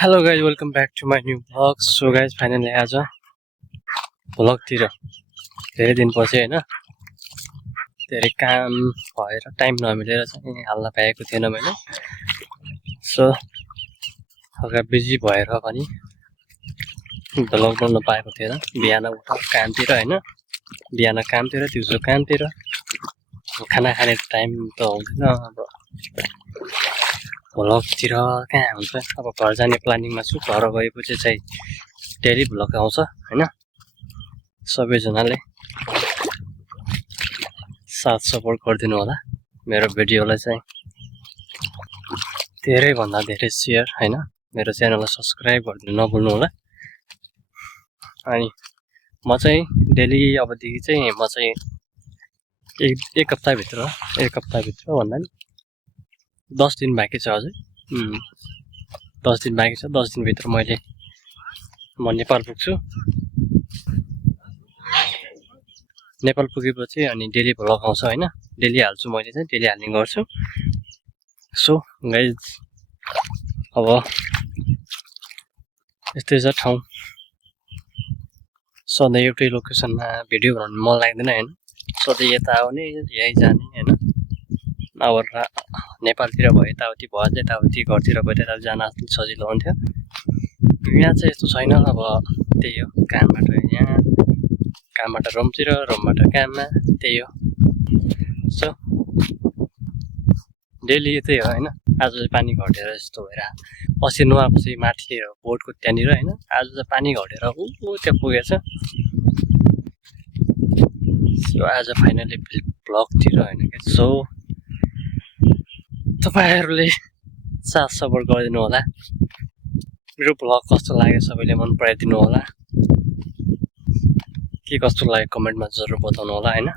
Hello guys, welcome back to my new vlog. So guys, finally आज भ्लगतिर धेरै दिनपछि हैन धेरै काम भएर टाइम नमिलेर चाहिँ हाल्न पाएको थिएन मैले। सो हल्का बिजी भएर पनि भ्लग बनाउन पाएको थिएन। बिहान उठ कामतिर हैन, बिहान कामतिर, दिउँसो कामतिर, खाना खाने टाइम त हुँदैन। अब भ्लगतिर कहाँ हुन्छ। अब घर जाने प्लानिङमा छु। घर गएपछि चाहिँ डेली भ्लग आउँछ हैन। सबैजनाले साथ सपोर्ट गरिदिनु होला। मेरो भिडियोलाई चाहिँ धेरै भन्दा धेरै शेयर हैन, मेरो च्यानललाई सब्स्क्राइब गरिदिनु नभुल्नु होला। अनि म चाहिँ डेली अबदेखि चाहिँ म चाहिँ एक हप्ताभित्र भन्दा नि 10 दिन बाँकी छ अझै। 10 दिन बाँकी छ। 10 दिनभित्र म नेपाल पुग्छु। नेपाल पुगेपछि अनि डेली भ्लग आउँछ हैन, डेली हाल्छु। मैले चाहिँ डेली हाल्ने गर्छु। सो गाइज अब यस्तै छ ठाउँ। सधैँ एउटै लोकेसनमा भिडियो बनाउनु मन लाग्दैन हैन। सधैँ यता आउने यही जाने हैन। अब नेपालतिर भए यताउति भयो, यताउति घरतिर भए त्यता जान सजिलो हुन्थ्यो। यहाँ चाहिँ यस्तो छैन। अब त्यही हो, कामबाट यहाँ, कामबाट रुमतिर, रुमबाट काममा, त्यही हो। सो डेली त्यही हो हैन। आज चाहिँ पानी घटेर यस्तो भएर अस्ति नुहाएपछि माथि बोटको त्यहाँनिर हैन, आज चाहिँ पानी घटेर त्यहाँ पुगेछ। सो आज फाइनली भ्लगतिर हैन। सो तपाईहरुले साथ सपोर्ट गरिदिनु होला। मेरो भ्लग कस्तो लाग्यो सबैले मन पराइदिनु होला। के कस्तो लाग्यो कमेन्टमा जरुर बताउनु होला हैन।